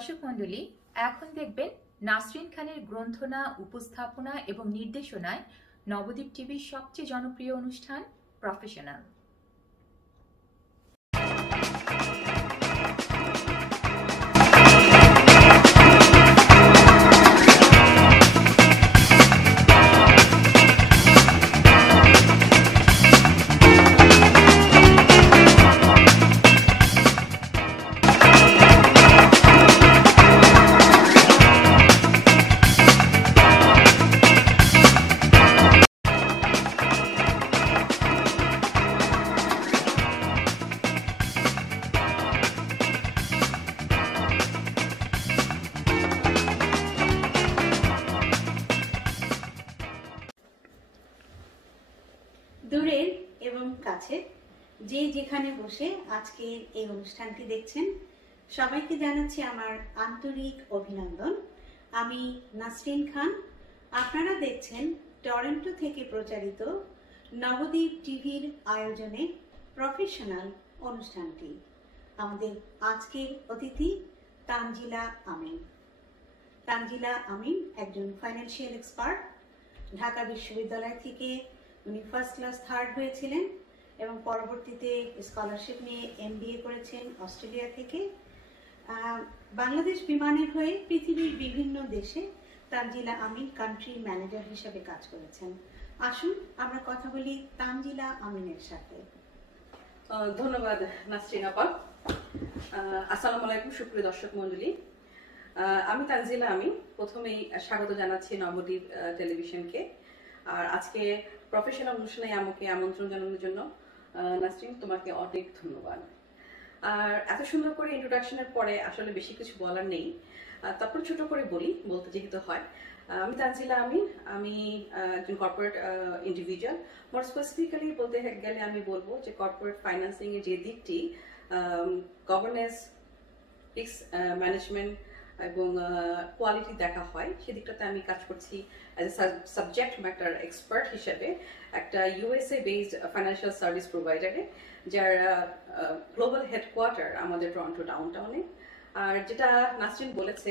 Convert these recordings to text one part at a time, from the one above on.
দর্শক মণ্ডলী, এখন দেখবেন নাসরিন খানের গ্রন্থনা, উপস্থাপনা এবং নির্দেশনায় নবদ্বীপ টিভির সবচেয়ে জনপ্রিয় অনুষ্ঠান প্রফেশনাল। দূরের এবং কাছের যে যেখানে বসে আজকের এই অনুষ্ঠানটি দেখছেন সবাইকে জানাচ্ছি আমার আন্তরিক অভিনন্দন। আমি নাসরিন খান। আপনারা দেখছেন টরন্টো থেকে প্রচারিত নবদ্বীপ টিভির আয়োজনে প্রফেশনাল অনুষ্ঠানটি। আমাদের আজকের অতিথি তানজিলা আমিন। তানজিলা আমিন একজন ফাইন্যান্সিয়াল এক্সপার্ট। ঢাকা বিশ্ববিদ্যালয় থেকে উনি ফার্স্ট ক্লাস থার্ড হয়েছিলেন এবং পরবর্তীতে স্কলারশিপ নিয়ে MBA করেছেন অস্ট্রেলিয়া থেকে। বাংলাদেশ বিমানের হয়ে পৃথিবীর বিভিন্ন দেশে তানজিলা আমিন কান্ট্রি ম্যানেজার হিসেবে কাজ করেছেন। আসুন আমরা কথা বলি তানজিলা আমিনের সাথে। ধন্যবাদ নাসরিন আপা। আসসালামু আলাইকুম সুপ্রিয় দর্শক মণ্ডলী। আমি তানজিলা আমিন। প্রথমেই স্বাগত জানাচ্ছি নবদ্বীপ টেলিভিশনকে। আর আজকে প্রফেশনাল অনুষ্ঠানে আমাকে আমন্ত্রণ জানানোর জন্য নাসরিন, তোমাকে অনেক ধন্যবাদ। আর এত সুন্দর করে ইন্ট্রোডাকশনের পরে আসলে বেশি কিছু বলার নেই, তারপর ছোট করে বলতে যেহেতু হয়। আমি তানজিলা আমিন, আমি একজন কর্পোরেট ইন্ডিভিজুয়াল। মোর স্পেসিফিক্যালি বলতে গেলে আমি বলবো যে কর্পোরেট ফাইন্যান্সিং এর যে দিকটি গভর্নেন্স, রিস্ক ম্যানেজমেন্ট এবং কোয়ালিটি দেখা হয় সেদিকটাতে আমি কাজ করছি as a subject matter expert হিসেবে একটা USA বেসড ফাইন্যান্সিয়াল সার্ভিস প্রোভাইডারে, যার গ্লোবাল হেডকোয়ার্টার আমাদের টরন্টো ডাউনটাউনে। আর যেটা নাসরিন বলেছে,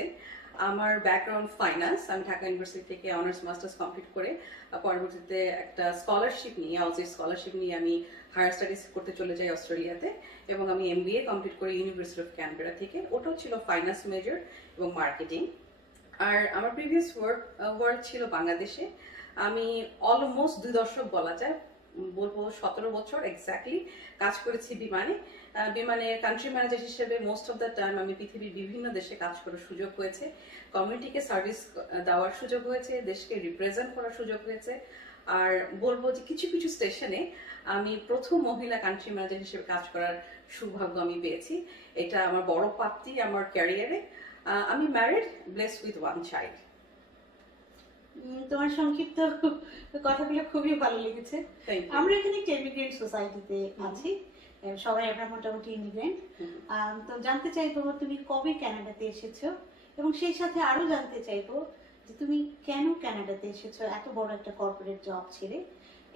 আমার ব্যাকগ্রাউন্ড ফাইন্যান্স। আমি ঢাকা ইউনিভার্সিটি থেকে অনার্স মাস্টার্স কমপ্লিট করে পরবর্তীতে একটা স্কলারশিপ নিয়ে স্কলারশিপ নিয়ে আমি হায়ার স্টাডিজ করতে চলে যাই অস্ট্রেলিয়াতে এবং আমি MBA কমপ্লিট করি ইউনিভার্সিটি অফ ক্যানবেরা থেকে। ওটাও ছিল ফাইন্যান্স মেজর এবং মার্কেটিং। আর আমার প্রিভিয়াস ওয়ার্ক ছিল বাংলাদেশে। আমি অলমোস্ট 2 দশক বলা যায়, বলবো 17 বছর এক্স্যাক্টলি কাজ করেছি বিমানে কান্ট্রি ম্যানেজার হিসেবে। মোস্ট অফ দ্য টাইম আমি পৃথিবীর বিভিন্ন দেশে কাজ করার সুযোগ হয়েছে, কমিউনিটিকে সার্ভিস দেওয়ার সুযোগ হয়েছে, দেশকে রিপ্রেজেন্ট করার সুযোগ হয়েছে। আর বলবো যে কিছু কিছু স্টেশনে আমি প্রথম মহিলা কান্ট্রি ম্যানেজার হিসেবে কাজ করার সৌভাগ্য আমি পেয়েছি। এটা আমার বড় প্রাপ্তি আমার ক্যারিয়ারে। আমি ম্যারিড, ব্লেসড উইথ 1 চাইল্ড। তোমার সংক্ষিপ্ত কথাগুলো খুবই ভালো লেগেছে। আমরা এখানে একটা ইমিগ্রেন্ট সোসাইটিতে আছি, সবাই আমরা মোটামুটি ইমিগ্রেন্ট। তো জানতে চাইবো তুমি কবে কানাডাতে এসেছো এবং সেই সাথে আরো জানতে চাইবো যে তুমি কেন কানাডাতে এসেছো এত বড় একটা কর্পোরেট জব ছেড়ে,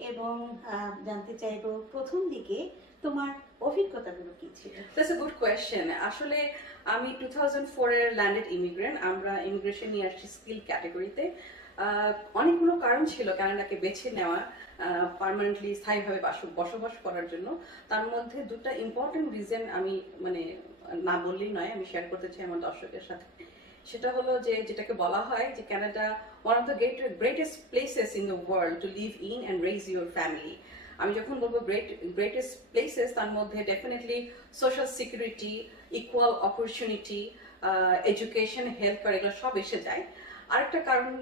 এবং জানতে চাইবো প্রথম দিকে তোমার অভিজ্ঞতাগুলো কি ছিল। That's a good question. আসলে আমি 2004 এর ল্যান্ডেড ইমিগ্রেন্ট। আমরা ইমিগ্রেশন নিয়ে আসছি স্কিল ক্যাটাগরিতে। অনেকগুলো কারণ ছিল কানাডাকে বেছে নেওয়া পার্মানেন্টলি স্থায়ীভাবে বসবাস করার জন্য। তার মধ্যে 2টা ইম্পর্টেন্ট রিজন আমি না বললেই নয়, আমি শেয়ার করতে চাই আমার দর্শকের সাথে। সেটা হলো যে যেটাকে বলা হয় যে Canada one of the greatest places in the world to live in and raise your family. আমি যখন বলবো গ্রেটেস্ট প্লেসেস, তার মধ্যে definitely social security, equal opportunity, education, health care, এগুলো সব এসে যায়। আরেকটা কারণ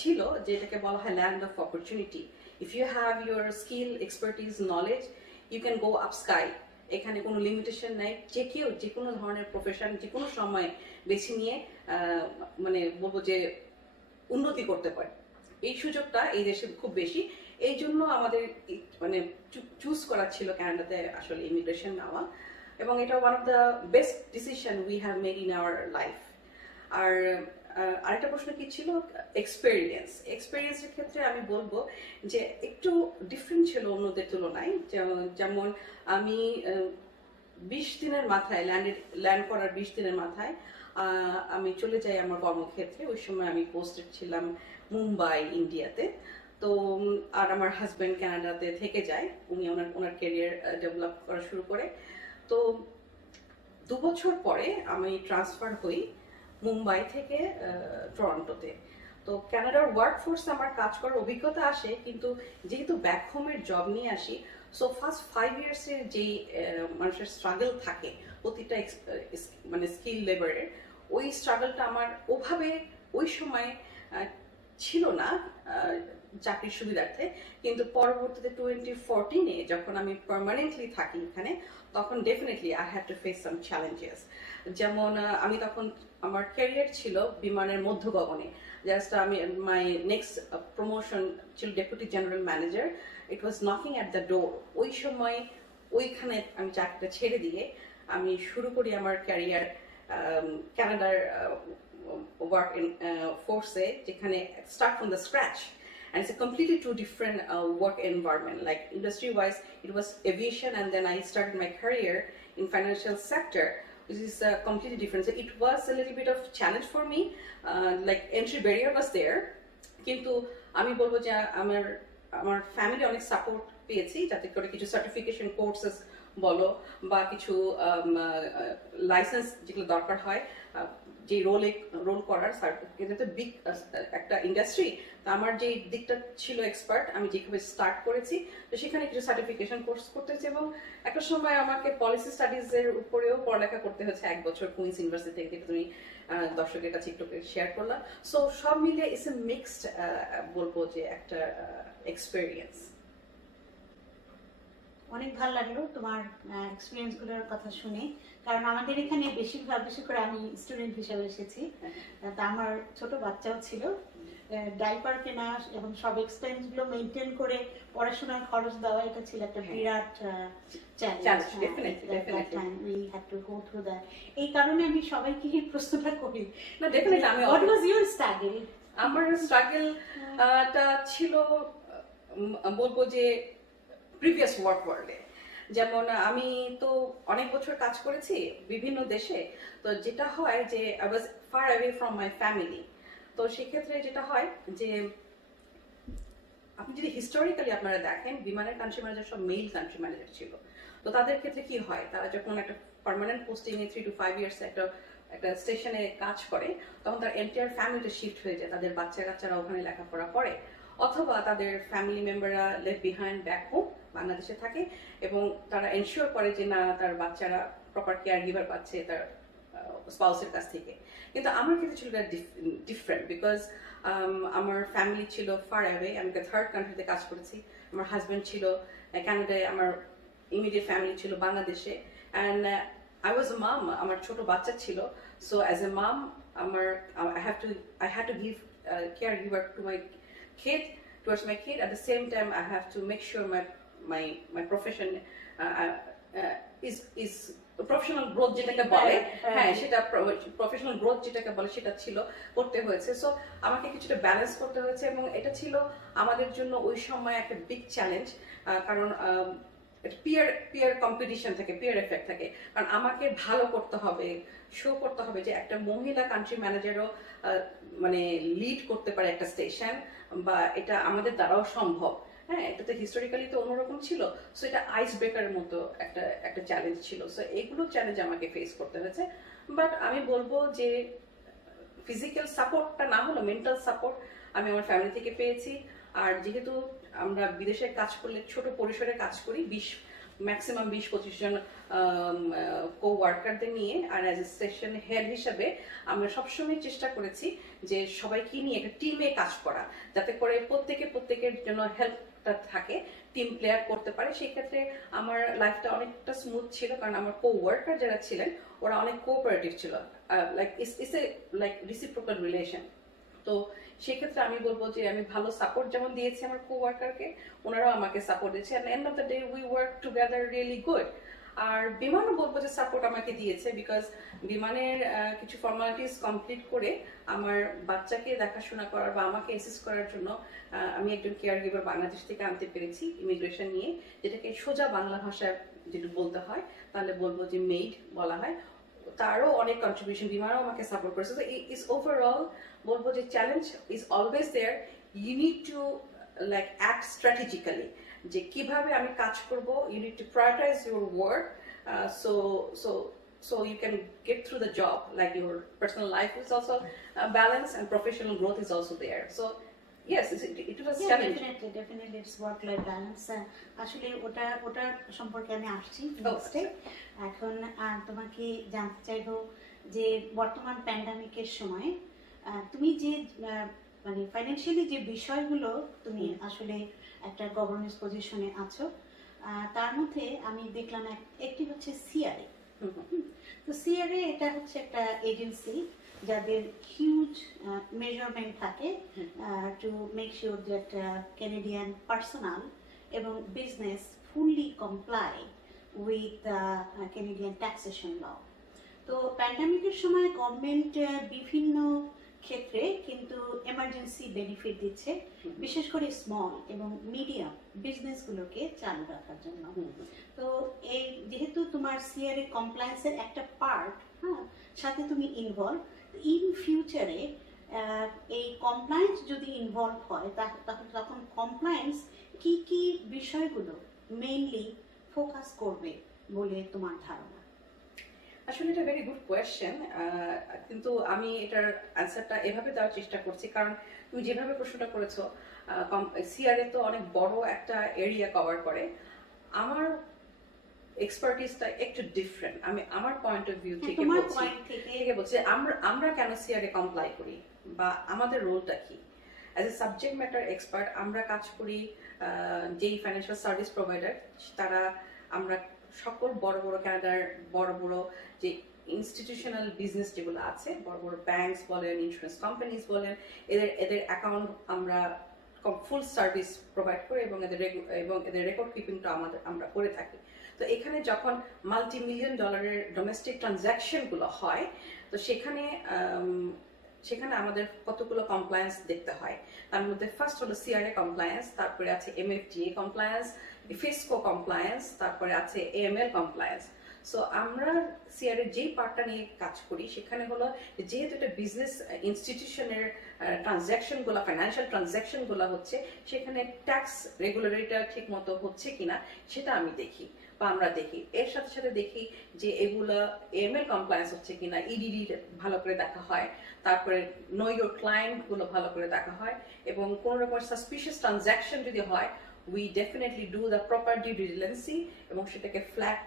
ছিল যেটাকে বলা হয় land of opportunity. If you have your skill, expertise, knowledge, you can go up sky. এখানে কোনো লিমিটেশন নেই, যে কেউ যে কোনো ধরনের প্রফেশন যে কোনো সময় বেছে নিয়ে বলবো যে উন্নতি করতে পারে। এই সুযোগটা এই দেশে খুব বেশি। এই জন্য আমাদের চুজ করা ছিল কানাডাতে আসলে ইমিগ্রেশন নেওয়া, এবং এটা one of the best decision we have made in our life. আর আরেকটা প্রশ্ন কি ছিল, এক্সপেরিয়েন্সের ক্ষেত্রে আমি বলবো যে একটু ডিফারেন্ট ছিল অন্যদের তুলনায়। যেমন আমি 20 দিনের মাথায় ল্যান্ড করার 20 দিনের মাথায় আমি চলে যাই আমার কর্মক্ষেত্রে। ওই সময় আমি পোস্টেড ছিলাম মুম্বাই, ইন্ডিয়াতে। তো আর আমার হাজব্যান্ড কানাডাতে থেকে যায়, উনি ওনার ক্যারিয়ার ডেভেলপ করা শুরু করে। তো 2 বছর পরে আমি ট্রান্সফার হই মুম্বাই থেকে টরন্টোতে। তো কানাডার ওয়ার্কফোর্সে আমার কাজ করার অভিজ্ঞতা আসে, কিন্তু যেহেতু ব্যাক হোমের জব নিয়ে আসি, সো ফার্স্ট 5 ইয়ার্সের যে মানুষের স্ট্রাগল থাকে প্রতিটা মানে স্কিল লেবারের, ওই স্ট্রাগলটা আমার ওভাবে ওই সময় ছিল না চাকরির সুবিধার্থে। কিন্তু পরবর্তীতে 2014-এ যখন আমি পার্মানেন্টলি থাকি এখানে, তখন definitely I had to face some challenges. যেমন আমি তখন, আমার ক্যারিয়ার ছিল বিমানের মধ্য গগনে। জাস্ট আমি মাই নেক্সট প্রমোশন ছিল deputy general manager. It was knocking at the door. ওই সময় ওইখানে আমি চাকরিটা ছেড়ে দিয়ে আমি শুরু করি আমার ক্যারিয়ার কানাডার ওয়ার্ক ইন ফোর্সে, যেখানে start from the scratch. And it's a completely two different work environment. Like industry-wise, it was aviation, and then I started my career in financial sector, which is completely different. So it was a little bit of challenge for me. Like entry barrier was there. কিন্তু আমি বলবো যে আমার family অনেক support পেয়েছি, যাতে করে কিছু সার্টিফিকেশন কোর্সেস বলো বা কিছু লাইসেন্স যেগুলো দরকার হয় যে রোল করার, কিন্তু বিগ একটা ইন্ডাস্ট্রি। তো আমার যে দিকটা ছিল এক্সপার্ট, আমি যেভাবে স্টার্ট করেছি, তো সেখানে কিছু সার্টিফিকেশন কোর্স করতেছি। এবং একটা সময় আমাকে পলিসি স্টাডিজের উপরেও পড়ালেখা করতে হচ্ছে 1 বছর কুইন্স ইউনিভার্সিটি থেকে, যেটা তুমি দর্শকের কাছে একটু শেয়ার করলাম। সো সব মিলে ইটস এ মিক্সড বলবো যে একটা এক্সপেরিয়েন্স। অনেক ভালো লাগলো তোমার এক্সপিরিয়েন্স গুলোর কথা শুনে, কারণ আমাদের এখানে বেশি করে আমি স্টুডেন্ট হিসেবে এসেছি। তা আমার ছোট বাচ্চাও ছিল, ডাইপার কেনা এবং সব এক্সপেন্স গুলো মেনটেন করে পড়াশোনার খরচ দেওয়া, এটা ছিল একটা বিরাট চ্যালেঞ্জ। এই কারণে আমি সবাইকে এই প্রশ্নটা করি, হোয়াট ওয়াজ ইওর স্ট্রাগল? আমার স্ট্রাগলটা ছিল বলবো যে প্রিভিয়াস ওয়ার্ক ওয়ার্ল্ডে। যেমন আমি তো অনেক বছর কাজ করেছি বিভিন্ন দেশে। তো যেটা হয় যে I was far away from my family. তো সেক্ষেত্রে যেটা হয় যে আপনি যদি হিস্টোরিক্যালি আপনারা দেখেন, বিমানের কান্ট্রি ম্যানেজার সব মেইল কান্ট্রি ম্যানেজার ছিল। তো তাদের ক্ষেত্রে কি হয়, তারা যখন একটা পার্মানেন্ট পোস্টিংয়ে 3 to 5 ইয়ার্স একটা স্টেশনে কাজ করে, তখন তার এন্টায়ার ফ্যামিলিটা শিফট হয়ে যায়, তাদের বাচ্চা কাচ্চারা ওখানে লেখাপড়া করে, অথবা তাদের ফ্যামিলি মেম্বাররা লেফট বিহাইন্ড ব্যাক হোম বাংলাদেশে থাকে, এবং তারা এনশিওর করে যে না, তার বাচ্চারা প্রপার কেয়ার গিভার পাচ্ছে তার স্পাউসের কাছ থেকে। কিন্তু আমার ক্ষেত্রে ছিল ডিফারেন্ট, বিকজ আমার ফ্যামিলি ছিল ফার অ্যাওয়ে। আমি থার্ড কান্ট্রিতে কাজ করেছি। আমার হাজব্যান্ড ছিল কানাডায়, আমার ইমিডিয়েট ফ্যামিলি ছিল বাংলাদেশে, অ্যান্ড আই ওয়াজ এ মাম। আমার ছোট বাচ্চা ছিল। So as a mom, I had to give caregiver to my kid, towards my kid. At the same time, I have to make sure my profession is professional growth যেটাকে বলে, হ্যাঁ সেটা professional growth যেটাকে বলে সেটা ছিল, করতে হয়েছে। সো আমাকে কিছুটা ব্যালেন্স করতে হয়েছে, এবং এটা ছিল আমাদের জন্য ওই সময় একটা বিগ চ্যালেঞ্জ। কারণ পিয়ার কম্পিটিশন থাকে, পিয়ার এফেক্ট থাকে। কারণ আমাকে ভালো করতে হবে, শো করতে হবে যে একটা মহিলা কান্ট্রি ম্যানেজারও মানে লিড করতে পারে একটা স্টেশন, বা এটা আমাদের দ্বারাও সম্ভব। হ্যাঁ, এটা তো হিস্টোরিক্যালি তো অন্যরকম ছিল। সো এটা আইস ব্রেকারের মতো একটা চ্যালেঞ্জ ছিল। সো এইগুলো চ্যালেঞ্জ আমাকে ফেস করতে হয়েছে। বাট আমি বলবো যে ফিজিক্যাল সাপোর্টটা না হলো, মেন্টাল সাপোর্ট আমি আমার ফ্যামিলি থেকে পেয়েছি। আর যেহেতু আমরা বিদেশে কাজ করলে ছোট পরিসরে কাজ করি, ম্যাক্সিমাম 20-25 জন কো ওয়ার্কারদের নিয়ে, আর অ্যাজ এ স্টেশন হেড হিসাবে আমরা সবসময় চেষ্টা করেছি যে সবাইকে নিয়ে একটা টিমে কাজ করা, যাতে করে প্রত্যেকের জন্য হেল্পটা থাকে, টিম প্লেয়ার করতে পারে। সেই ক্ষেত্রে আমার লাইফটা অনেকটা স্মুথ ছিল, কারণ আমার কো ওয়ার্কার যারা ছিলেন ওরা অনেক কোঅপারেটিভ ছিল। Like it's a like reciprocal relation. তো সেক্ষেত্রে আমি বলবো যে আমি ভালো সাপোর্ট যেমন দিয়েছি আমার কো ওয়ার্কারকে, ওনারাও আমাকে সাপোর্ট দিয়েছে, and end of the day we work together really good. আর বিমানও বলবো যে সাপোর্ট আমাকে দিয়েছে, বিকজ বিমানের কিছু ফর্মালিটিস কমপ্লিট করে আমার বাচ্চাকে দেখাশোনা করার বা আমাকে অ্যাসিস্ট করার জন্য আমি একজন কেয়ার গিভার বাংলাদেশ থেকে আনতে পেরেছি ইমিগ্রেশন নিয়ে, যেটাকে সোজা বাংলা ভাষায় যেটা বলতে হয় তাহলে বলবো যে মেইড বলা হয়। তারও অনেক কন্ট্রিবিউশন, বিমারও আমাকে সাপোর্ট করেছে। তো ইজ ওভারঅল বলবো যে challenge is always there, you need to like act strategically, যে কিভাবে আমি কাজ করব, you need to prioritize your work, so you can get through the job, like your personal life is also balanced and professional growth is also there. So yes, it was Yeah, challenging. definitely it's work life balance. আসলে ওটা সম্পর্কে আমি আসছি Oh, নেক্সটে। এখন তোমাকে জানতে চাইবো যে বর্তমান প্যান্ডামিকের সময় তুমি যে মানে ফাইন্যান্সিয়ালি যে বিষয়গুলো তুমি আসলে একটা গভর্নেন্স পজিশনে আছো, তার মধ্যে আমি দেখলাম একটি হচ্ছে সিআরএ। তো সিআরএ এটা হচ্ছে একটা এজেন্সি যাদের হিউজ মেজারমেন্ট থাকে to make sure that Canadian personal এবং business fully comply with Canadian taxation law. তো প্যান্ডামিকের সময় গভর্নমেন্ট বিভিন্ন ক্ষেত্রে কিন্তু এমার্জেন্সি বেনিফিট দিচ্ছে, বিশেষ করে স্মল এবং মিডিয়াম বিজনেসগুলোকে চালু রাখার জন্য। তো এই যেহেতু তোমার সিআরএ কমপ্লায়েন্সের একটা পার্ট, হ্যাঁ, সাথে তুমি ইনভলভ, ইন ফিউচারে এই কমপ্লায়েন্স যদি ইনভলভ হয় তখন কমপ্লায়েন্স কি কি বিষয়গুলো মেইনলি ফোকাস করবে বলে তোমার ধারণা? আসলে এটা ভেরি গুড কোয়েশ্চেন, কিন্তু আমি এটার অ্যান্সারটা এভাবে দেওয়ার চেষ্টা করছি, কারণ তুমি যেভাবে প্রশ্নটা করেছো, সিআরএ তো অনেক বড় একটা এরিয়া কভার করে। আমার এক্সপার্টিসটা একটু ডিফারেন্ট, আমি আমার পয়েন্ট অফ ভিউ থেকে বলছি আমরা কেন সিআরএ কমপ্লাই করি বা আমাদের রোলটা কি। As a subject matter expert আমরা কাজ করি যেই ফাইন্যান্সিয়াল সার্ভিস প্রোভাইডার, আমরা সকল বড় বড় কানাডার বড় বড় যে ইনস্টিটিউশনাল বিজনেস যেগুলো আছে, বড় বড় ব্যাংকস বলেন, ইন্স্যুরেন্স কোম্পানিজ বলেন, এদের অ্যাকাউন্ট আমরা ফুল সার্ভিস প্রোভাইড করি এবং এদের রেকর্ড কিপিংটা আমরা করে থাকি। তো এখানে যখন মাল্টি মিলিয়ন ডলারের ডোমেস্টিক ট্রানজ্যাকশনগুলো হয়, তো সেখানে আমাদের কতগুলো কমপ্লায়েন্স দেখতে হয়। তার মধ্যে ফার্স্ট হলো সিআরএ কমপ্লায়েন্স, তারপরে আছে এমএফটিএ কমপ্লায়েন্স, ফিসকো কমপ্লায়েন্স, তারপরে আছে এএমএল কমপ্লায়েন্স। সো আমরা সিআরএ যেই পার্টটা নিয়ে কাজ করি সেখানে হলো যেহেতু এটা বিজনেস ইনস্টিটিউশনের ট্রানজ্যাকশনগুলো, ফাইন্যান্সিয়াল ট্রানজ্যাকশনগুলো হচ্ছে, সেখানে ট্যাক্স রেগুলেটরিটা ঠিক মতো হচ্ছে কিনা সেটা আমি দেখি বা আমরা দেখি। এর সাথে সাথে দেখি যে এগুলো এএমএল কমপ্লায়েন্স হচ্ছে কিনা, ইডিডি ভালো করে দেখা হয়, তারপরে নো ইউর ক্লায়েন্ট গুলো ভালো করে দেখা হয়, এবং কোন রকম সাসপিশিয়াস ট্রানজ্যাকশন যদি হয়, we definitely do the proper due diligence এবং সেটাকে ফ্ল্যাগ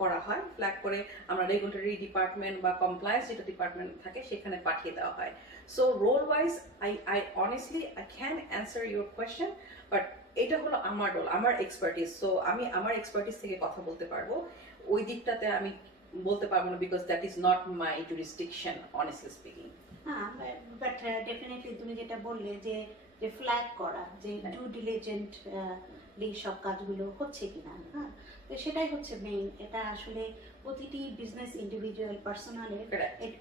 করা হয়। ফ্ল্যাগ করে আমরা রেগুলেটরি ডিপার্টমেন্ট বা কমপ্লায়েন্স যেটা ডিপার্টমেন্ট থাকে সেখানে পাঠিয়ে দেওয়া হয়। So role wise I honestly I can answer your question, but এটা হলো আমার রোল, আমার এক্সপার্টিস। সো আমি আমার এক্সপার্টিস থেকে কথা বলতে পারবো, ওই দিকটাতে আমি বলতে পারবো না, because that is not my jurisdiction honestly speaking. হ্যাঁ, বাট ডেফিনেটলি তুমি যেটা বললে যে ফ্ল্যাগ করা, যে ডু ডিলিজেন্ট সব কাজগুলো হচ্ছে কিনা, হ্যাঁ, তো সেটাই হচ্ছে মেইন। এটা আসলে প্রতিটি বিজনেস ইন্ডিভিজুয়াল পার্সোনালের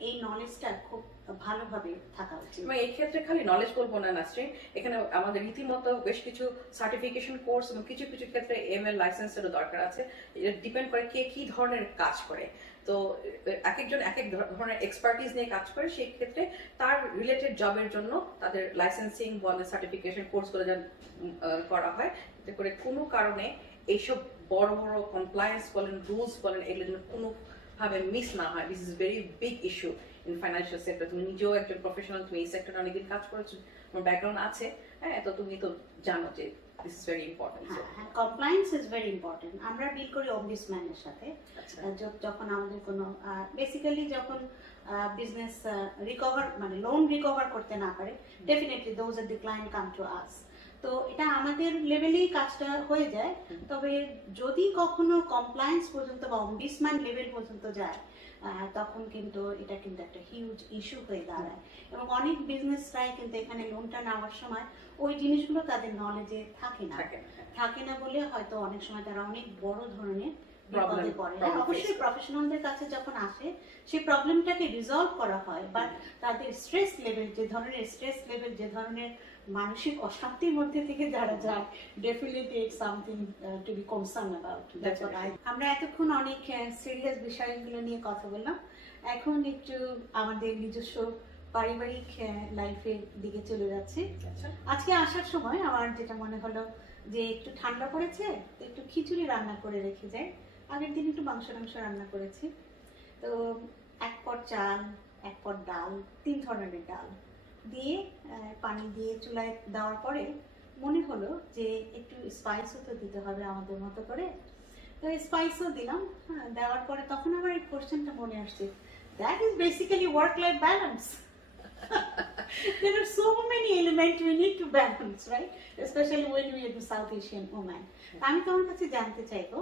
এই নলেজটা খুব ভালোভাবে থাকা উচিত। এই ক্ষেত্রে খালি নলেজ বলবো না নাসরিন, এখানে আমাদের রীতিমতো বেশ কিছু সার্টিফিকেশন কোর্স এবং কিছু কিছু ক্ষেত্রে এমএল লাইসেন্সেরও দরকার আছে। এটা ডিপেন্ড করে কে কি ধরনের কাজ করে। তো এক একজন এক এক ধরনের এক্সপার্টিস নিয়ে কাজ করে, সেই ক্ষেত্রে তার রিলেটেড জবের জন্য তাদের লাইসেন্সিং বলে সার্টিফিকেশন কোর্সগুলো করা হয়, যাতে করে কোনো কারণে এইসব বড় বড় কমপ্লায়েন্স বলেন, রুলস বলেন, এগুলো যেন কোনোভাবে মিস না হয়। This is very big issue in financial sector. তুমি নিজেও একজন প্রফেশনাল, তুমি এই সেক্টরে অনেকদিন কাজ করেছো, তোমার ব্যাকগ্রাউন্ড আছে, হ্যাঁ, তো তুমি তো জানো যে দিস ইজ ভেরি ইম্পর্টেন্ট। হ্যাঁ, কমপ্লায়েন্স ইজ ভেরি ইম্পর্টেন্ট। আমরা ডিল করি অমবুডসম্যানের সাথে, যখন আমাদের কোনো বেসিক্যালি যখন বিজনেস রিকভার মানে লোন রিকভার করতে না পারে, definitely those are the client come to us. তো এটা আমাদের লেভেলেই কাজটা হয়ে যায়। তবে যদি কখনো কমপ্লায়েন্স পর্যন্ত বা অমবুডসম্যান লেভেল পর্যন্ত যায়, তখন কিন্তু এটা কিন্তু একটা হিউজ ইস্যু হয়ে দাঁড়ায়, এবং অনেক বিজনেসরাই কিন্তু এখানে লোনটা নেওয়ার সময় ওই জিনিসগুলো তাদের নলেজে থাকে না বলে হয়তো অনেক সময় তারা অনেক বড় ধরনের বিপদে পড়ে। অবশ্যই প্রফেশনালদের কাছে যখন আসে সেই প্রবলেমটাকে রিজলভ করা হয়, বাট তাদের স্ট্রেস লেভেল, যে ধরনের মানসিক অশান্তির মধ্যে থেকে যারা যায়, definitely it's something to B concern about. আমরা এতক্ষণ অনেক সিরিয়াস বিষয়গুলো নিয়ে কথা বললাম। এখন একটু আমাদের নিজস্ব পারিবারিক লাইফের দিকে চলে যাচ্ছে। আজকে আসার সময় আমার যেটা মনে হলো যে একটু ঠান্ডা পড়েছে, তো একটু খিচুড়ি রান্না করে রেখে যায়। আগের দিন একটু মাংস রান্না করেছি, তো এক পট চাল, এক পট ডাল, 3 ধরনের ডাল দিয়ে পানি দিয়ে চুলায় দেওয়ার পরে মনে হলো যে একটু স্পাইসও তো দিতে হবে আমাদের মতো করে, তো স্পাইসও দিলাম। হ্যাঁ, দেওয়ার পরে তখন আমার এই কোশ্চেনটা মনে আসছে, that is basically work life balance. There are so many elements we need to balance, right? Especially when we are the South Asian woman. আমি তোমার কাছে জানতে চাইবো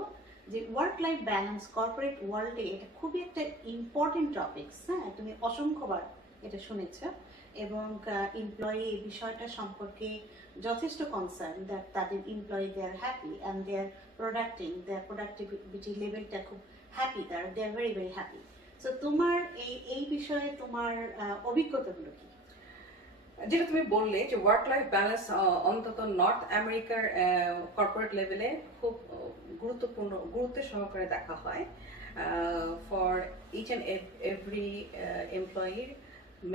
যে ওয়ার্ক লাইফ ব্যালেন্স কর্পোরেট ওয়ার্ল্ডে এটা খুবই একটা ইম্পর্টেন্ট টপিকস। হ্যাঁ, তুমি অসংখ্যবার এটা শুনেছো, এবং এমপ্লয়ি এই বিষয়টা সম্পর্কে যথেষ্ট কনসার্ন দ্যাট তাদের employee they are happy and they are productivity লেভেলটা খুব happy, they are very very happy. So তোমার এই বিষয়ে তোমার অভিজ্ঞতাগুলো কি? যেটা তুমি বললে যে ওয়ার্ক লাইফ ব্যালেন্স অন্তত নর্থ আমেরিকার কর্পোরেট লেভেলে খুব গুরুত্বের সহকারে দেখা হয় ফর ইচ অ্যান্ড এভরি এমপ্লয়ির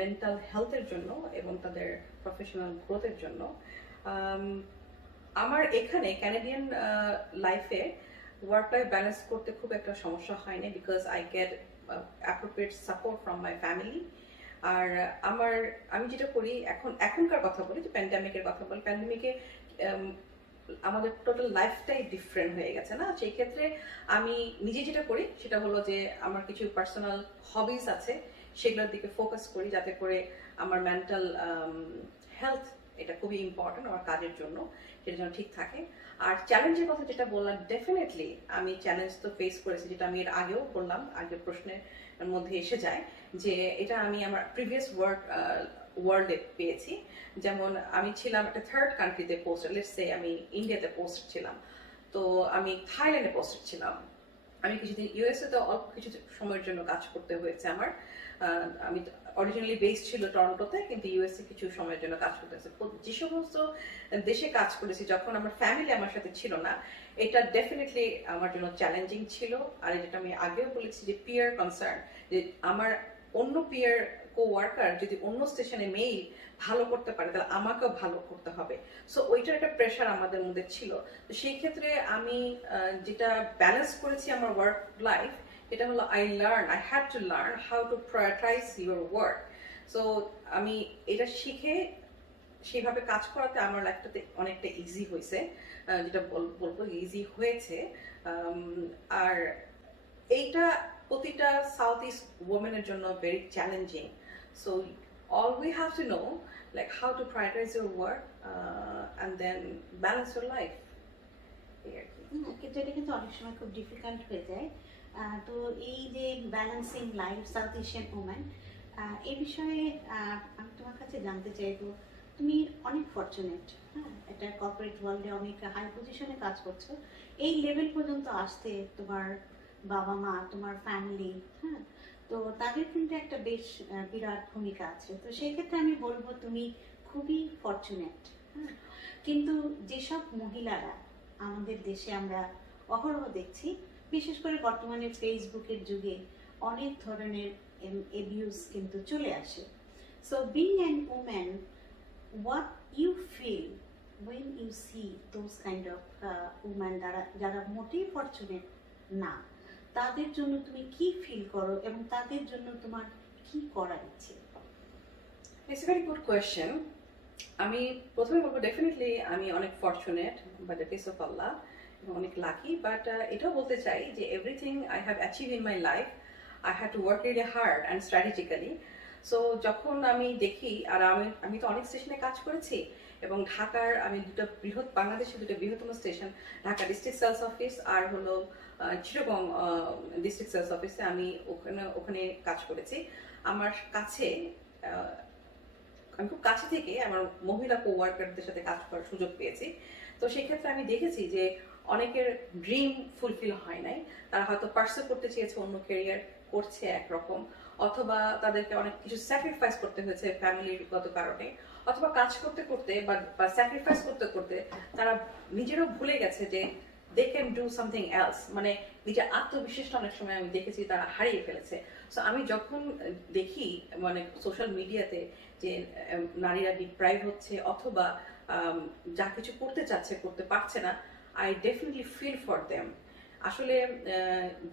মেন্টাল হেলথের জন্য এবং তাদের প্রফেশনাল গ্রোথের জন্য। আমার এখানে ক্যানাডিয়ান লাইফে ওয়ার্ক লাইফ ব্যালেন্স করতে খুব একটা সমস্যা হয়নি, because I get appropriate support from my family. আর আমি যেটা করি এখনকার কথা বলি, যে প্যান্ডেমিকের কথা বলি, প্যান্ডেমিকে আমাদের টোটাল লাইফটাই ডিফারেন্ট হয়ে গেছে না। সেই ক্ষেত্রে আমি নিজে যেটা করি সেটা হলো যে আমার কিছু পার্সোনাল হবিস আছে, সেগুলোর দিকে ফোকাস করি, যাতে করে আমার মেন্টাল হেলথ, এটা খুবই ইম্পর্টেন্ট আমার কাজের জন্য, সেটা যেন ঠিক থাকে। আর চ্যালেঞ্জের কথা যেটা বললাম, ডেফিনেটলি আমি চ্যালেঞ্জ তো ফেস করেছি, যেটা আমি এর আগেও বললাম, আগের প্রশ্নের মধ্যে এসে যায়, যে এটা আমি আমার প্রিভিয়াস ওয়ার্ল্ডে পেয়েছি। যেমন আমি ছিলাম একটা থার্ড কান্ট্রিতে পোস্টেড, লেটস সে আমি ইন্ডিয়াতে পোস্টেড ছিলাম, তো আমি থাইল্যান্ডে পোস্টেড ছিলাম, আমি কিছুদিন ইউএসএ তে অল্প কিছু সময়ের জন্য কাজ করতে হয়েছে আমার। আমি অরিজিনালি বেস ছিল টরন্টোতে, কিন্তু ইউএসএ কিছু সময়ের জন্য কাজ করতে হয়েছে। যে সমস্ত দেশে কাজ করেছি যখন আমার ফ্যামিলি আমার সাথে ছিল না, এটা ডেফিনেটলি আমার জন্য চ্যালেঞ্জিং ছিল। আর যেটা আমি আগেও বলেছি যে পিয়ার কনসার্ন, যে আমার অন্য পিয়ার কো-ওয়ার্কার যদি অন্য স্টেশনে মেইল ভালো করতে পারে, তাহলে আমাকেও ভালো করতে হবে। সো ওইটার একটা প্রেশার আমাদের মধ্যে ছিল। তো সেই ক্ষেত্রে আমি যেটা ব্যালেন্স করেছি আমার ওয়ার্ক লাইফ, এটা হলো I had to learn how to prioritize your work. So আমি এটা শিখে সেইভাবে কাজ করাতে আমার লাইফটাতে অনেকটা ইজি হয়েছে, যেটা বলবো ইজি হয়েছে। আর এইটা প্রতিটা সাউথ ইস্ট ওমেনের জন্য very challenging. So all we have to know like how to prioritize your work and then balance your life. এটা কিন্তু অনেক সময় খুব ডিফিকাল্ট হয়ে যায়। তো এই যে balancing life south Asian woman, এই বিষয়ে আমি তোমার কাছে জানতে চাইবো, তুমি অনেক ফরচুনেট। হ্যাঁ, এটা কর্পোরেট ওয়ার্ল্ডে অনেক হাই পজিশনে কাজ করছো, এই লেভেল পর্যন্ত আসতে তোমার বাবা মা, তোমার ফ্যামিলি, হ্যাঁ, তো তাদের কিন্তু একটা বেশ বিরাট ভূমিকা আছে। তো সেই ক্ষেত্রে আমি বলবো তুমি খুবই ফরচুনেট। হ্যাঁ, কিন্তু যেসব মহিলারা আমাদের দেশে আমরা অহরহ দেখছি, বিশেষ করে বর্তমানে ফেসবুকের যুগে অনেক ধরনের অ্যাবিউজ কিন্তু চলে আসে। So being an woman, what you feel when you see those kind of women যারা মোটেই ফরচুনেট না, তাদের জন্য তুমি কি ফিল করো এবং তাদের জন্য তোমার কি করা ইচ্ছে? It's a very good question. আমি প্রথমে বলবো ডেফিনেটলি আমি অনেক fortunate by the grace of Allah, অনেক লাকি। বাট এটাও বলতে চাই যে everything I have achieve in my life, I have to work really hard and strategically. So যখন আমি দেখি, আর আমি তো অনেক স্টেশনে কাজ করেছি, এবং ঢাকার আমি বাংলাদেশের দুটো বৃহত্তম station, Dhaka district sales office আর হলো চিটাগং ডিস্ট্রিক্ট সেলস অফিসে, আমি ওখানে কাজ করেছি। আমার কাছে আমি খুব কাছে থেকে আমার মহিলা কো-ওয়ার্কারদের সাথে কাজ করার সুযোগ পেয়েছি। তো সেই ক্ষেত্রে আমি দেখেছি যে অনেকের ড্রিম ফুলফিল হয় নাই, তারা হয়তো পার্সু করতে চেয়েছে অন্য ক্যারিয়ার করছে একরকম, অথবা তাদেরকে অনেক কিছু স্যাক্রিফাইস করতে হয়েছে ফ্যামিলিগত কারণে, অথবা কাজ করতে করতে বা স্যাক্রিফাইস করতে করতে তারা নিজেরও ভুলে গেছে যে they can do something else, মানে নিজের আত্মবিশ্বাসটা অনেক সময় আমি দেখেছি তারা হারিয়ে ফেলেছে। সো আমি যখন দেখি মানে সোশ্যাল মিডিয়াতে যে নারীরা ডিপ্রাইভ হচ্ছে অথবা যা কিছু করতে চাচ্ছে করতে পারছে না, I definitely feel for them. আসলে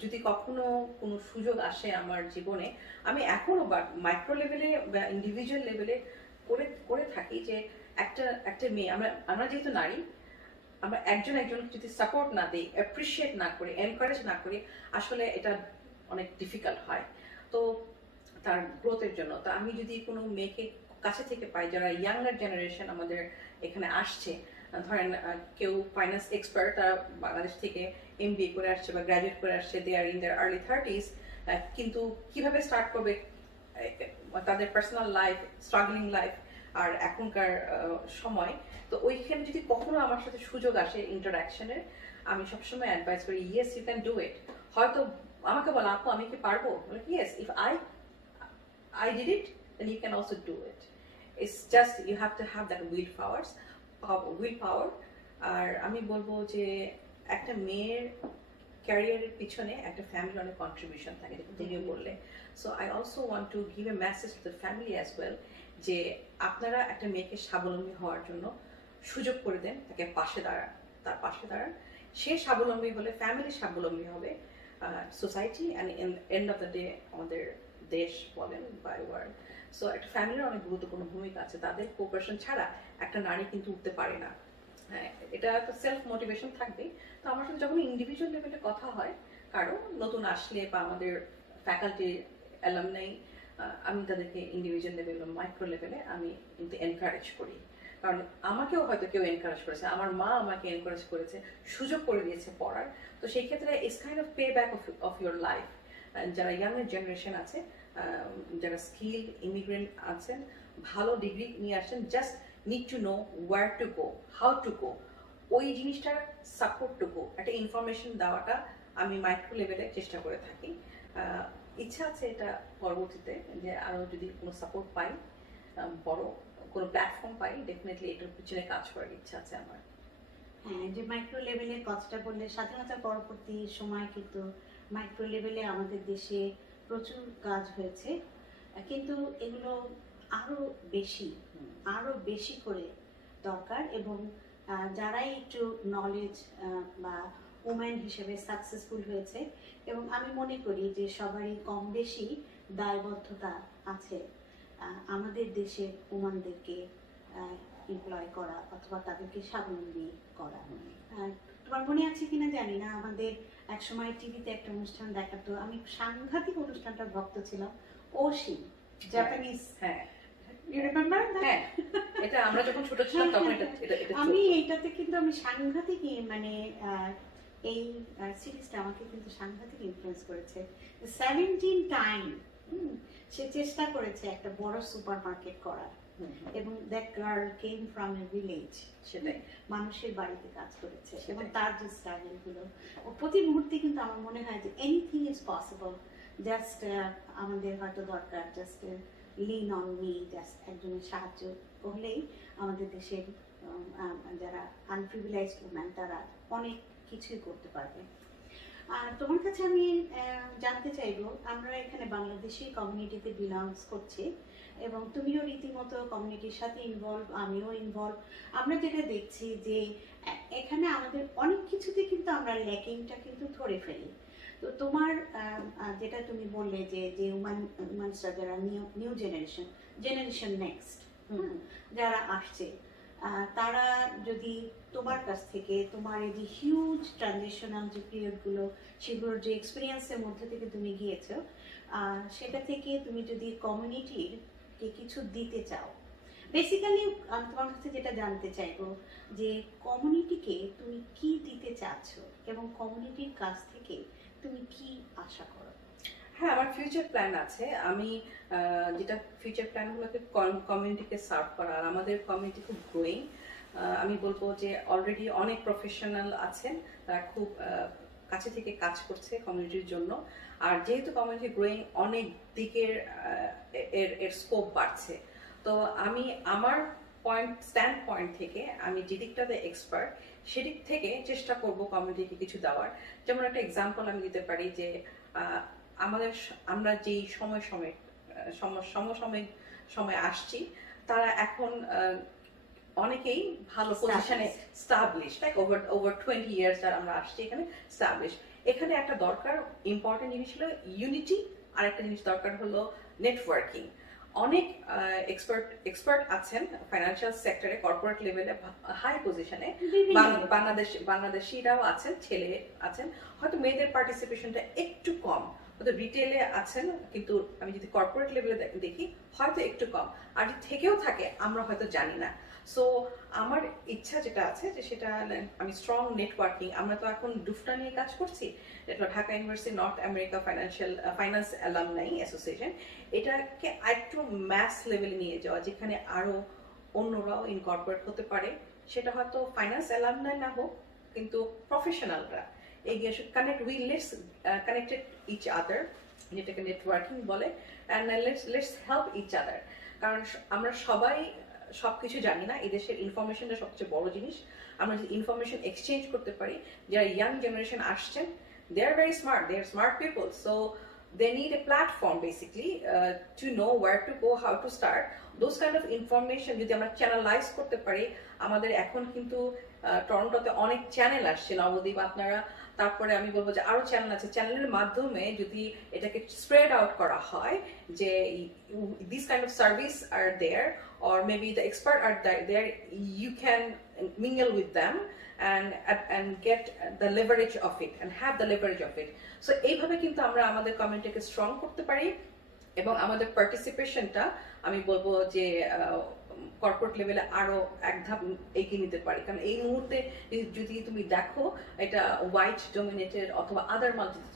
যদি কখনো কোনো সুযোগ আসে আমার জীবনে, আমি এখনো মাইক্রো লেভেলে বা ইন্ডিভিজুয়াল লেভেলে করে থাকি যে একটা মেয়ে, আমরা যেহেতু নারী, আমরা একজনকে যদি সাপোর্ট না দিই, অ্যাপ্রিসিয়েট না করি, এনকারেজ না করি, আসলে এটা অনেক ডিফিকাল্ট হয় তো তার গ্রোথের জন্য। তো আমি যদি কোনো মেয়েকে কাছে থেকে পাই যারা ইয়াঙ্গার জেনারেশন আমাদের এখানে আসছে, ধরেন কেউ ফাইন্যান্স এক্সপার্ট, তারা বাংলাদেশ থেকে MBA করে আসছে বা গ্র্যাজুয়েট করে আসছে, দে আর ইন দেয়ার আর্লি 30s, কিন্তু কিভাবে স্টার্ট করবে তাদের পার্সোনাল লাইফ, স্ট্রাগলিং লাইফ আর এখনকার সময়, তো ওইখানে যদি কখনো আমার সাথে সুযোগ আসে ইন্টারাকশনের, আমি সবসময় অ্যাডভাইস করি yes you can do it. হয়তো আমাকে বলো আপু আমি কি পারবো, yes if I did it, then you can also do it. It's just you have to have that willpower. আর আমি বলবো যে একটা মেয়ের ক্যারিয়ারের পিছনে একটা ফ্যামিলি অনেক কন্ট্রিবিউশন থাকে, যেটা বললে। So I also want to give a message to the family as well, যে আপনারা একটা মেয়েকে স্বাবলম্বী হওয়ার জন্য সুযোগ করে দেন, তাকে তার পাশে দাঁড়ান। সে স্বাবলম্বী হলে ফ্যামিলি স্বাবলম্বী হবে, society and end of the day আমাদের দেশ বলেন বা ওয়ার্ল্ড। সো একটা ফ্যামিলির অনেক গুরুত্বপূর্ণ ভূমিকা আছে, তাদের কোঅপারেশন ছাড়া একটা নারী কিন্তু উঠতে পারে না। হ্যাঁ, এটা একটা সেলফ মোটিভেশন থাকবে। তো আমার সাথে যখন ইন্ডিভিজুয়াল লেভেলে কথা হয়, কারো নতুন আসলে বা আমাদের ফ্যাকাল্টি অ্যালামনাই, আমি তাদেরকে ইন্ডিভিজুয়াল লেভেল বা মাইক্রো লেভেলে আমি কিন্তু এনকারেজ করি। কারণ আমাকেও হয়তো কেউ এনকারেজ করেছে, আমার মা আমাকে এনকারেজ করেছে, সুযোগ করে দিয়েছে পড়ার। তো সেই ক্ষেত্রে it's kind of pay back of your life. যারা ইয়াংয়ের জেনারেশন আছে, যারা স্কিল ইমিগ্রেন্ট আছেন, ভালো ডিগ্রি নিয়ে আসছেন, just need to know where to go, how to go, ওই জিনিসটার সাপোর্টটুকু, একটা ইনফরমেশন দেওয়াটা আমি মাইক্রো লেভেলে চেষ্টা করে থাকি। ইচ্ছা আছে এটা পরবর্তীতে যে আরও যদি কোনো সাপোর্ট পাই, বড় কোনো প্ল্যাটফর্ম পাই, ডেফিনেটলি এটার পিছনে কাজ করার ইচ্ছা আছে আমার। হ্যাঁ, যে মাইক্রো লেভেলের কাজটা বললে, স্বাধীনতার পরবর্তী সময় কিন্তু মাইক্রো লেভেলে আমাদের দেশে প্রচুর কাজ হয়েছে, কিন্তু এগুলো আরো বেশি করে দরকার। এবং যারাই একটু নলেজ বা ওমেন হিসেবে সাকসেসফুল হয়েছে, এবং আমি মনে করি যে সবারই কম বেশি দায়বদ্ধতা আছে আমাদের দেশের ওমানদেরকে এমপ্লয় করা অথবা তাদেরকে স্বাবলম্বী করা। তোমার মনে আছে কিনা জানি না, আমাদের একসময় টিভিতে একটা অনুষ্ঠান দেখাতো, আমি সাংঘাতিক অনুষ্ঠানটার ভক্ত ছিলাম, ওশি, জাপানিজ। হ্যাঁ, ইউ রিমেম্বার? হ্যাঁ, এটা আমরা যখন ছোট ছিলাম তখন এটা আমি এইটাতে কিন্তু আমি সাংঘাতিক, মানে এই সিরিজটা আমাকে কিন্তু সাংঘাতিক ইনফ্লুয়েন্স করেছে। 17 টাইম সে চেষ্টা করেছে একটা বড় সুপারমার্কেট করার, এবং that girl came from a village, সেটাই মানুষের বাড়িতে কাজ করেছে, এবং তার যে স্ট্রাগল গুলো প্রতি মুহূর্তে, কিন্তু আমার মনে হয় যে এনিথিং ইজ পসিবল, জাস্ট আমাদের হয়তো দরকার just lean on me, just একজনের সাহায্য করলেই আমাদের দেশের যারা আনপ্রিভিলেজড ওম্যান তারা অনেক কিছুই করতে পারবে। আর তোমার কাছে আমি জানতে চাইবো, আমরা এখানে বাংলাদেশি কমিউনিটিতে বিলংস করছি, এবং তুমিও রীতিমতো কমিউনিটির সাথে ইনভলভ, আমিও ইনভলভ। আমরা যেটা দেখছি যে এখানে আমাদের অনেক কিছুতে কিন্তু আমরা ল্যাকিংটা কিন্তু ধরে ফেলি। তো তোমার যেটা তুমি বললে যে উম্যানসরা যারা নিউ জেনারেশন নেক্সট যারা আসছে, তারা যদি তোমার কাছ থেকে তোমার এই যে হিউজ ট্রানজিশনাল যে পিরিয়ডগুলো, সেগুলোর যে এক্সপিরিয়েন্সের মধ্যে থেকে তুমি গিয়েছো, সেটা থেকে তুমি যদি কমিউনিটির কে কিছু দিতে চাও, বেসিক্যালি আমি তোমার কাছে যেটা জানতে চাইবো যে কমিউনিটিকে তুমি কি দিতে চাচ্ছ এবং কমিউনিটির কাছ থেকে তুমি কি আশা করো? হ্যাঁ, আমার ফিউচার প্ল্যান আছে। আমি যেটা ফিউচার প্ল্যানগুলোকে কমিউনিটিকে সার্ভ করা, আর আমাদের কমিউনিটি খুব গ্রোয়িং। আমি বলবো যে অলরেডি অনেক প্রফেশনাল আছেন, তারা খুব কাছে থেকে কাজ করছে কমিউনিটির জন্য। আর যেহেতু কমিউনিটি গ্রোয়িং, অনেক দিকের এর স্কোপ বাড়ছে। তো আমি আমার স্ট্যান্ড পয়েন্ট থেকে আমি যে দিকটাতে এক্সপার্ট, সেদিক থেকে চেষ্টা করব কমিউনিটিকে কিছু দেওয়ার। যেমন একটা এক্সাম্পল আমি দিতে পারি যে আমরা যেই সমসাময়িক সময় আসছি, তারা এখন অনেকেই ভালো পজিশনে স্টাবলিশ, লাইক ওভার 20 ইয়ার্স যারা আমরা আসছি এখানে স্টাবলিশ। এখানে একটা দরকার ইম্পর্টেন্ট জিনিস হলো ইউনিটি, আর একটা জিনিস দরকার হলো নেটওয়ার্কিং। অনেক এক্সপার্ট আছেন ফাইন্যান্সিয়াল সেক্টরে, কর্পোরেট লেভেলে হাই পজিশনে, বাংলাদেশিরাও আছেন, ছেলে আছেন। হয়তো মেয়েদের পার্টিসিপেশনটা একটু কম, হয়তো রিটেলে আছেন, কিন্তু আমি যদি কর্পোরেট লেভেলে দেখি হয়তো একটু কম, আর যদি থেকেও থাকে আমরা হয়তো জানি না। সো আমার ইচ্ছা যেটা আছে যে সেটা আমি স্ট্রং নেটওয়ার্কিং, আমরা তো এখন ডুফটা নিয়ে কাজ করছি, এটা Dhaka university north America finance alumni association, এটাকে আরেকটু ম্যাস লেভেলে নিয়ে যাওয়া, যেখানে আরো অন্যরাও ইনকর্পোরেট হতে পারে। সেটা হয়তো ফাইন্যান্স অ্যালামনাই না হোক, কিন্তু প্রফেশনালরা এগিয়ে আসুক, কানেক্টেড ইচ আদার, যেটাকে নেটওয়ার্কিং বলে, and let's help each other. কারণ আমরা সবাই সবকিছু জানি না, এই দেশের ইনফরমেশনটা সবচেয়ে বড় জিনিস। আমরা যদি ইনফরমেশন এক্সচেঞ্জ করতে পারি, যারা ইয়াং জেনারেশন আসছেন, they are very smart, they are smart people, so they need a platform basically to know where to go, how to start. Those kind of information যদি আমরা চ্যানেলাইজ করতে পারি, আমাদের এখন কিন্তু টরন্টোতে অনেক চ্যানেল আসছে, নবদ্বীপ আপনারা, তারপরে আমি বলবো যে আরো চ্যানেল আছে, চ্যানেলের মাধ্যমে যদি এটাকে স্প্রেড আউট করা হয় যে this kind of service are there, or maybe the expert are there, you can mingle with them and get the leverage of it and have the leverage of it. So এইভাবে কিন্তু আমরা আমাদের কমিউনিটিকে strong করতে পারি, এবং আমাদের পার্টিসিপেশনটা আমি বলবো যে কর্পোরেট লেভেলে আরো এক ধাপ এগিয়ে নিতে পারি। কারণ এই মুহূর্তে যদি তুমি দেখো, এটা হোয়াইট ডোমিনেটেড অথবা আদার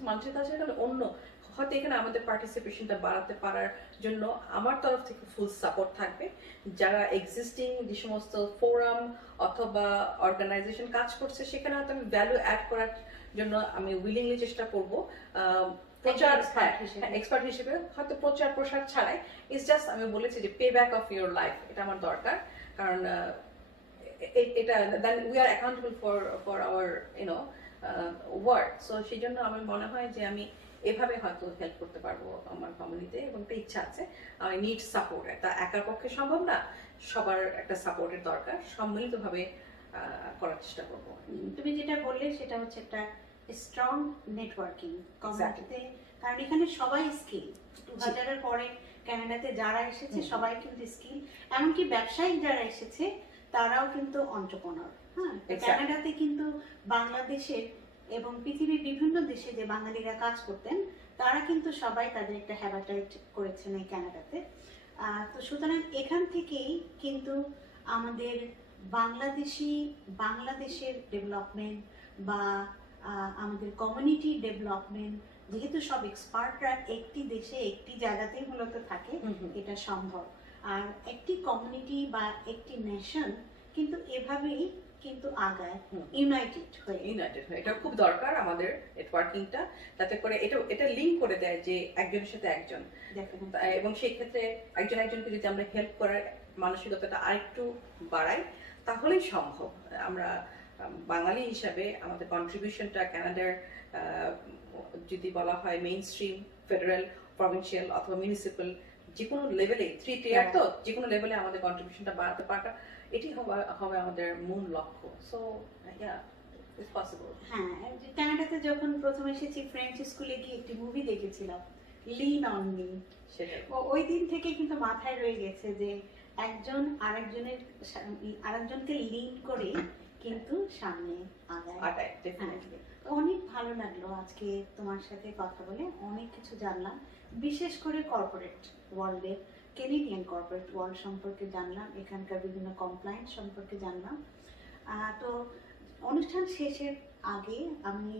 মাল্টিকালচারাল অন্য, হয়তো এখানে আমাদের পার্টিসিপেশনটা বাড়াতে পারার জন্য আমার তরফ থেকে ফুল সাপোর্ট থাকবে। যারা এক্সিস্টিং যে সমস্ত ফোরাম অথবা অর্গানাইজেশন কাজ করছে, সেখানে হয়তো আমি ভ্যালু অ্যাড করার জন্য আমি উইলিংলি চেষ্টা করবো, প্রচার এক্সপার্ট হিসেবে, হয়তো প্রচার প্রসার ছাড়াই। ইটস জাস্ট আমি বলেছি যে pay back of your life, এটা আমার দরকার। কারণ এটা then we are accountable for our work. So সেই জন্য আমার মনে হয় যে আমি এভাবে হয়তো হেল্প করতে পারবো আমার কমিউনিটিতে, এবং একটা ইচ্ছা আছে। আমি নিড সাপোর্ট, একটা একার পক্ষে সম্ভব না, সবার একটা সাপোর্টের দরকার, সম্মিলিতভাবে করার চেষ্টা করবো। তুমি যেটা বললে সেটা হচ্ছে একটা স্ট্রং নেটওয়ার্কিং কমিউনিটিতে, কারণ এখানে সবাই স্কিল। 2000-এর পরে কানাডাতে যারা এসেছে সবাই কিন্তু স্কিল, এমনকি ব্যবসায়িক যারা এসেছে তারাও কিন্তু এন্টারপ্রেনার। হ্যাঁ, কানাডাতে কিন্তু বাংলাদেশের এবং পৃথিবীর বিভিন্ন দেশে যে বাঙালিরা কাজ করতেন, তারা কিন্তু সবাই তাদের একটা হ্যাবিটেট করেছেন এই কানাডাতে। তো সুতরাং এখান থেকেই কিন্তু আমাদের বাংলাদেশের ডেভেলপমেন্ট বা আমাদের কমিউনিটি ডেভেলপমেন্ট, যেহেতু সব এক্সপার্টরা একটি দেশে একটি জায়গাতেই মূলত থাকে, এটা সম্ভব। আর একটি কমিউনিটি বা একটি নেশন কিন্তু এভাবেই কিন্তু আগায়, ইউনাইটেড হয়ে। এটা খুব দরকার আমাদের নেটওয়ার্কিংটা, যাতে করে এটা লিংক করে দেয় যে একজনের সাথে একজন, এবং সেই ক্ষেত্রে একজনকে যদি আমরা হেল্প করার মানসিকতাটা আরেকটু বাড়াই, তাহলেই সম্ভব। আমরা বাঙালি হিসাবে আমাদের কন্ট্রিবিউশনটা কানাডার যদি বলা হয় মেইন স্ট্রিম, ফেডারেল, প্রভিন্সিয়াল অথবা মিউনিসিপ্যাল, যে কোনো লেভেলে, 3 টিয়ার, তো যে কোনো লেভেলে আমাদের কন্ট্রিবিউশনটা বাড়াতে পারা, এটি হবে আমাদের মূল লক্ষ্য। So yeah, it's possible. হ্যাঁ, কানাডাতে যখন প্রথম এসেছি, ফ্রেঞ্চ স্কুলে গিয়ে একটি মুভি দেখেছিলাম, লিন অন মি। ওই দিন থেকে কিন্তু মাথায় রয়ে গেছে যে একজন আরেকজনকে লিন করে কিন্তু সামনে আগায়। অনেক ভালো লাগলো আজকে তোমার সাথে কথা বলে, অনেক কিছু জানলাম, বিশেষ করে কর্পোরেট ওয়ার্ল্ডের, কেনেডিয়ান কর্পোরেট ওয়ার্ল্ড সম্পর্কে জানলাম, এখানকার বিভিন্ন কমপ্লায়েন্স সম্পর্কে জানলাম। তো অনুষ্ঠান শেষের আগে আমি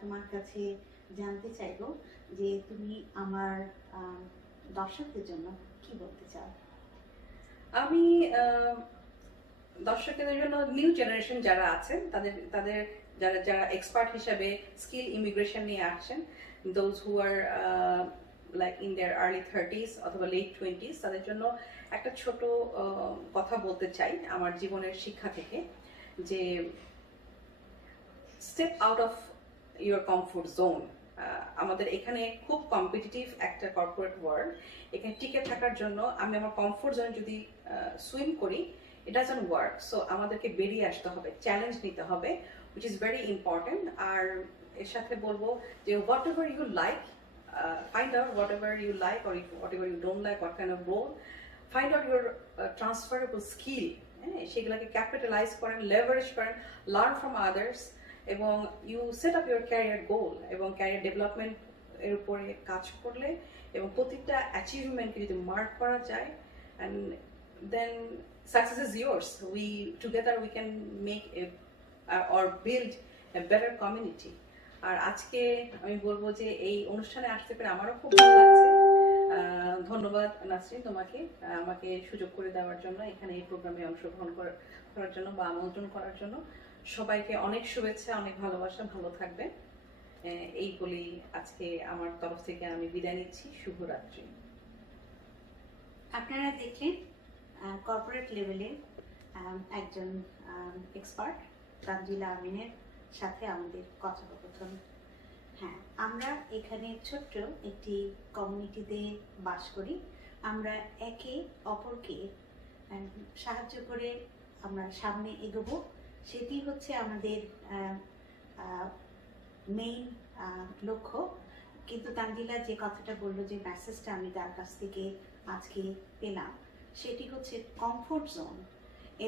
তোমার কাছে জানতে চাইবো যে তুমি আমার দর্শকদের জন্য কি বলতে চাও? আমি দর্শকদের জন্য নিউ জেনারেশন যারা আছেন, তাদের যারা এক্সপার্ট হিসাবে স্কিল ইমিগ্রেশন নিয়ে আসছেন, those who are like in their early 30s অথবা লেট 20s, তাদের জন্য একটা ছোট কথা বলতে চাই আমার জীবনের শিক্ষা থেকে, যে step out of your comfort zone. আমাদের এখানে খুব কম্পিটিটিভ একটা কর্পোরেট ওয়ার্ল্ড। এখানে টিকে থাকার জন্য আমি আমার কমফোর্ট জোনে যদি সুইম করি, ইট ডাজন্ট ওয়ার্ক। সো আমাদেরকে বেরিয়ে আসতে হবে, চ্যালেঞ্জ নিতে হবে, উইচ ইজ ভেরি ইম্পর্টেন্ট। আর এর সাথে বলবো যে whatever you like, find out whatever you like or whatever you don't like, what kind of role, find out your transferable skill, সেগুলোকে ক্যাপিটালাইজ করেন, লেভারেজ করেন, লার্ন ফ্রম আদার্স, এবং you set up your career goal এবং career development এর উপরে কাজ করলে এবং প্রতিটা অ্যাচিভমেন্টকে যদি মার্ক করা যায়, and then success is years. We together we can make or build a better community. আর আজকে আমি বলবো যে এই অনুষ্ঠানে আসতে পেরে আমারও খুব ভালো লাগছে। ধন্যবাদ নাসরিন তোমাকে আমাকে সুযোগ করে দেওয়ার জন্য, এখানে এই প্রোগ্রামে অংশগ্রহণ করার জন্য বা আমন্ত্রণ করার জন্য। সবাইকে অনেক শুভেচ্ছা, অনেক ভালোবাসা, ভালো থাকবে এই বলেই আজকে আমার তরফ থেকে আমি বিদায় নিচ্ছি। শুভরাত্রি। আপনারা দেখলেন কর্পোরেট লেভেলে একজন এক্সপার্ট তানজিলা আমিনের সাথে আমাদের কথোপকথন। হ্যাঁ, আমরা এখানে ছোট্ট একটি কমিউনিটিতে বাস করি। আমরা একে অপরকে সাহায্য করে আমরা সামনে এগোবো, সেটি হচ্ছে আমাদের মেইন লক্ষ্য। কিন্তু তানজিলা যে কথাটা বললো, যে মেসেজটা আমি তার কাছ থেকে আজকে পেলাম, সেটি হচ্ছে কমফোর্ট জোন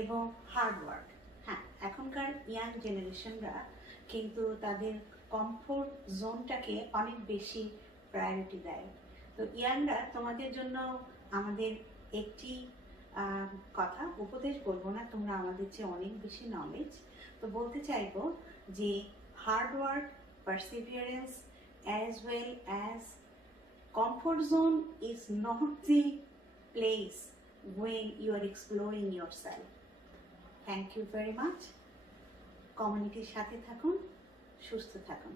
এবং হার্ডওয়ার্ক। হ্যাঁ, এখনকার ইয়াং জেনারেশনরা কিন্তু তাদের কমফোর্ট জোনটাকে অনেক বেশি প্রায়োরিটি দেয়। তো ইয়াংরা, তোমাদের জন্য আমাদের একটি কথা, উপদেশ বলবো না, তোমরা আমাদের চেয়ে অনেক বেশি নলেজ। তো বলতে চাইবো যে hard work, perseverance as well as comfort zone is not the place when you are exploring yourself. Thank you very much. কমিউনিটির সাথে থাকুন, সুস্থ থাকুন।